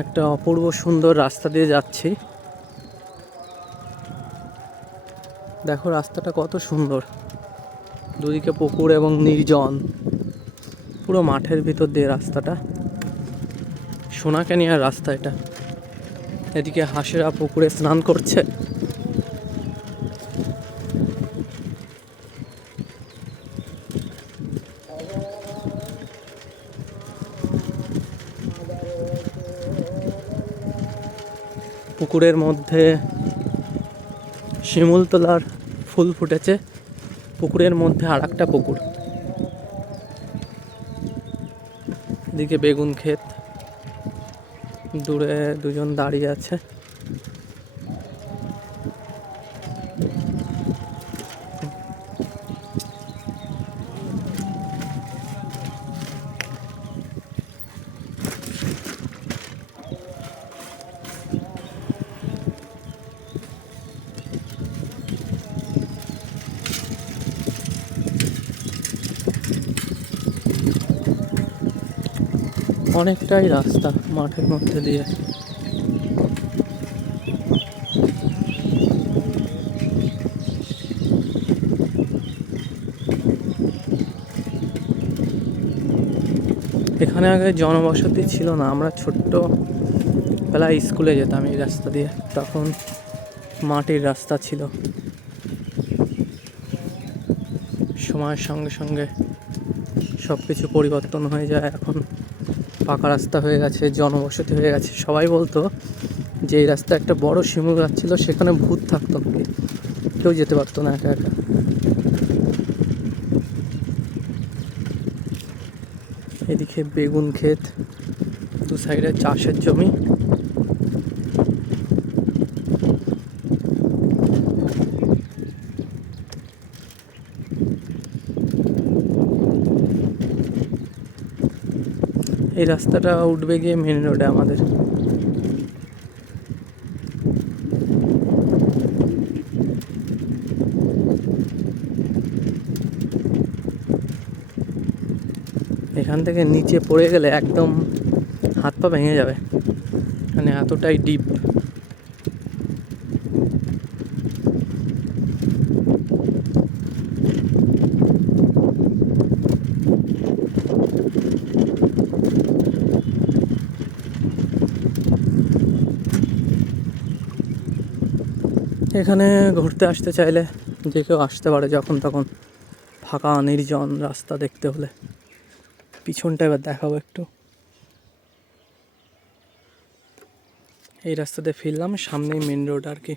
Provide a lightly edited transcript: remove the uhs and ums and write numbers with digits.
একটা অপূর্ব সুন্দর রাস্তা দিয়ে যাচ্ছি। দেখো রাস্তাটা কত সুন্দর, দুদিকে পুকুর এবং নির্জন, পুরো মাঠের ভিতর দিয়ে রাস্তাটা। সোনাকেনিয়ার রাস্তা এটা। এদিকে হাঁসেরা পুকুরে স্নান করছে। পুকুরের মধ্যে শিমুলতলার ফুল ফুটেছে। পুকুরের মধ্যে আর একটা পুকুর। এদিকে বেগুন ক্ষেত, দূরে দুজন দাঁড়িয়ে আছে। অনেকটাই রাস্তা মাঠের মধ্যে দিয়ে। এখানে আগে জনবসতি ছিল না। আমরা ছোট্ট বেলায় স্কুলে যেতাম এই রাস্তা দিয়ে, তখন মাটির রাস্তা ছিল। সময়ের সঙ্গে সঙ্গে সব কিছু পরিবর্তন হয়ে যায়। এখন পাকা রাস্তা হয়ে গেছে, জনবসতি হয়ে গেছে। সবাই বলতো যে এই রাস্তা একটা বড় শিমুল গাছ ছিল, সেখানে ভূত থাকতো, কেউ যেতে পারতো না একা একা। এদিকে বেগুন ক্ষেত, দু সাইডে চাষের জমি। এই রাস্তাটা উঠবে গিয়ে মেন রোডে আমাদের। এখান থেকে নিচে পড়ে গেলে একদম হাত পা ভেঙে যাবে, মানে এতটাই ডিপ। এখানে ঘুরতে আসতে চাইলে যে কেউ আসতে পারে, যখন তখন। ফাঁকা নির্জন রাস্তা দেখতে হলে। পিছনটা এবার দেখাবো একটু। এই রাস্তাতে ফিরলাম, সামনেই মেন রোড আর কি।